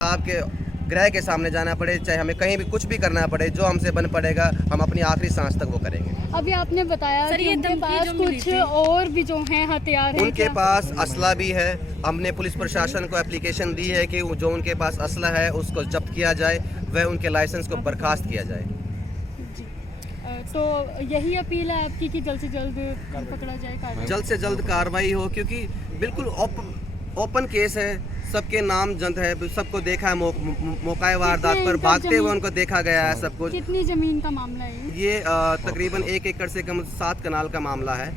आपके ग्रह के सामने जाना पड़े, चाहे हमें कहीं भी कुछ भी करना पड़े, जो हमसे बन पड़ेगा हम अपनी आखिरी सांस तक वो करेंगे। अभी आपने बताया सर, कि ये उनके धमकी पास जो मिली कुछ थी। और भी जो हैं हथियार हैं उनके क्या? पास असला भी है। हमने पुलिस प्रशासन को एप्लीकेशन दी है कि जो उनके पास असला है उसको जब्त किया जाए, वह उनके लाइसेंस को बर्खास्त किया जाए। जी तो यही अपील है आपकी कि जल्द से जल्द पकड़ा जाए कार्रवाई? जल्द से जल्द कार्रवाई हो, क्योंकि बिल्कुल ओपन केस है, सबके नाम जंद है, सबको देखा है मौका वारदात पर भागते हुए उनको देखा गया है सब कुछ। कितनी जमीन का मामला है ये तकरीबन 1 एकड़ से कम 7 कनाल का मामला है।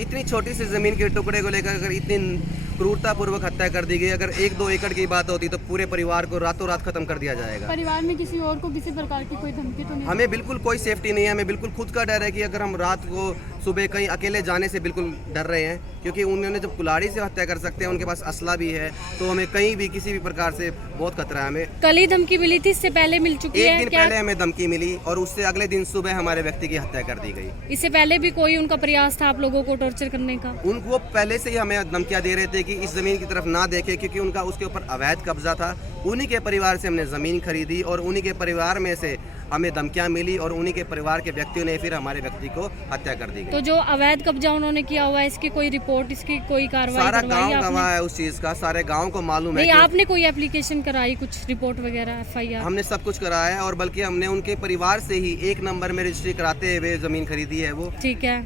इतनी छोटी सी ज़मीन के टुकड़े को लेकर अगर इतनी क्रूरतापूर्वक हत्या कर दी गई, अगर 1-2 एकड़ की बात होती तो पूरे परिवार को रातों रात खत्म कर दिया जाएगा। परिवार में किसी और को किसी प्रकार की कोई धमकी तो नहीं? हमें बिल्कुल कोई सेफ्टी नहीं है, हमें बिल्कुल खुद का डर है कि अगर हम रात को सुबह कहीं अकेले जाने से बिल्कुल डर रहे हैं, क्योंकि उन्होंने जब कुल्हाड़ी से हत्या कर सकते हैं, उनके पास असला भी है, तो हमें कहीं भी किसी भी प्रकार से बहुत खतरा है। हमें कल ही धमकी मिली थी, इससे पहले मिल चुकी है? एक दिन पहले हमें धमकी मिली और उससे अगले दिन सुबह हमारे व्यक्ति की हत्या कर दी गई। इससे पहले भी कोई उनका प्रयास था आप लोगों को टॉर्चर करने का? उनको पहले से ही हमें धमकियां दे रहे थे कि इस जमीन की तरफ ना देखें, क्योंकि उनका उसके ऊपर अवैध कब्जा था। उन्हीं के परिवार से हमने ज़मीन खरीदी और उन्हीं के परिवार में से हमें धमकियां मिली और उन्हीं के परिवार के व्यक्तियों ने फिर हमारे व्यक्ति को हत्या कर दी गई। तो जो अवैध कब्जा उन्होंने किया हुआ है, इसकी कोई रिपोर्ट, इसकी कोई कार्रवाई सारा करवाई गांव आपने? गवाह है उस चीज़ का, सारे गांव को मालूम है नहीं, कि आपने कोई एप्लीकेशन कराई, कुछ रिपोर्ट वगैरह, FIR? हमने सब कुछ कराया है और बल्कि हमने उनके परिवार से ही 1 नंबर में रजिस्ट्री कराते हुए ज़मीन खरीदी है। वो ठीक है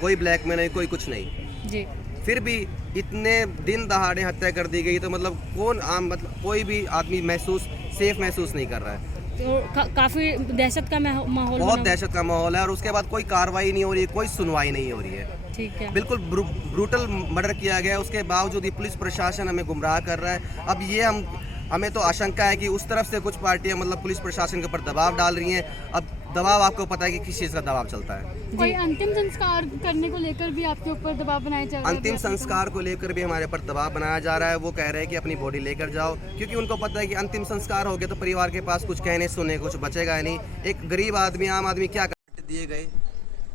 कोई ब्लैक में नहीं, कोई कुछ नहीं। जी। फिर भी इतने दिन दहाड़े हत्या कर दी गई, तो मतलब मतलब कोई भी आदमी सेफ महसूस नहीं कर रहा है। तो काफी दहशत का माहौल बहुत बना। दहशत का माहौल है और उसके बाद कोई कार्रवाई नहीं हो रही है, कोई सुनवाई नहीं हो रही है। ठीक है। बिल्कुल ब्रूटल मर्डर किया गया है, उसके बावजूद ये पुलिस प्रशासन हमें गुमराह कर रहा है। अब ये हमें तो आशंका है कि उस तरफ से कुछ पार्टियां मतलब पुलिस प्रशासन के ऊपर दबाव डाल रही हैं। अब दबाव आपको पता है कि किस चीज़ का दबाव चलता है। कोई अंतिम संस्कार करने को लेकर भी आपके ऊपर दबाव बनाया जा रहा है? अंतिम संस्कार को लेकर भी हमारे ऊपर दबाव बनाया जा रहा है। वो कह रहे हैं कि अपनी बॉडी लेकर जाओ, क्योंकि उनको पता है कि अंतिम संस्कार हो गया तो परिवार के पास कुछ कहने सुनने कुछ बचेगा नहीं। एक गरीब आदमी, आम आदमी क्या कर दिए गए,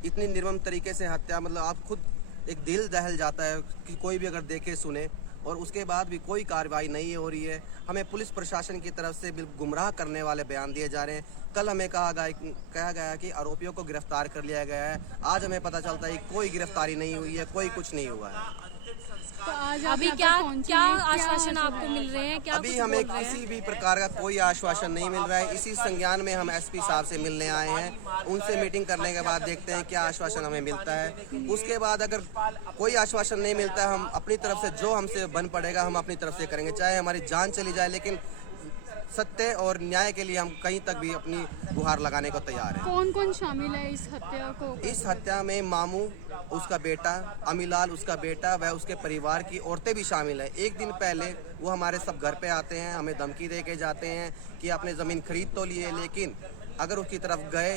इतनी निर्मम तरीके से हत्या, मतलब आप खुद एक दिल दहल जाता है कि कोई भी अगर देखे सुने, और उसके बाद भी कोई कार्रवाई नहीं हो रही है। हमें पुलिस प्रशासन की तरफ से गुमराह करने वाले बयान दिए जा रहे हैं। कल हमें कहा गया कि आरोपियों को गिरफ्तार कर लिया गया है, आज हमें पता चलता है कि कोई गिरफ्तारी नहीं हुई है, कोई कुछ नहीं हुआ है। तो आज आप अभी यहाँ क्या पर पहुंचे क्या हैं, आश्वासन आपको मिल रहे हैं? क्या अभी कुछ हमें बोल रहे हैं? किसी भी प्रकार का कोई आश्वासन नहीं मिल रहा है। इसी संज्ञान में हम SP साहब से मिलने आए हैं। उनसे मीटिंग करने के बाद देखते हैं क्या आश्वासन हमें मिलता है। उसके बाद अगर कोई आश्वासन नहीं मिलता है, हम अपनी तरफ से जो हमसे बन पड़ेगा हम अपनी तरफ से करेंगे, चाहे हमारी जान चली जाए, लेकिन सत्य और न्याय के लिए हम कहीं तक भी अपनी गुहार लगाने को तैयार हैं। कौन कौन शामिल है इस हत्या को? इस हत्या में मामू, उसका बेटा अमीलाल, उसका बेटा, वह उसके परिवार की औरतें भी शामिल है। एक दिन पहले वो हमारे सब घर पे आते हैं, हमें धमकी दे के जाते हैं कि आपने ज़मीन खरीद तो ली है, लेकिन अगर उसकी तरफ गए या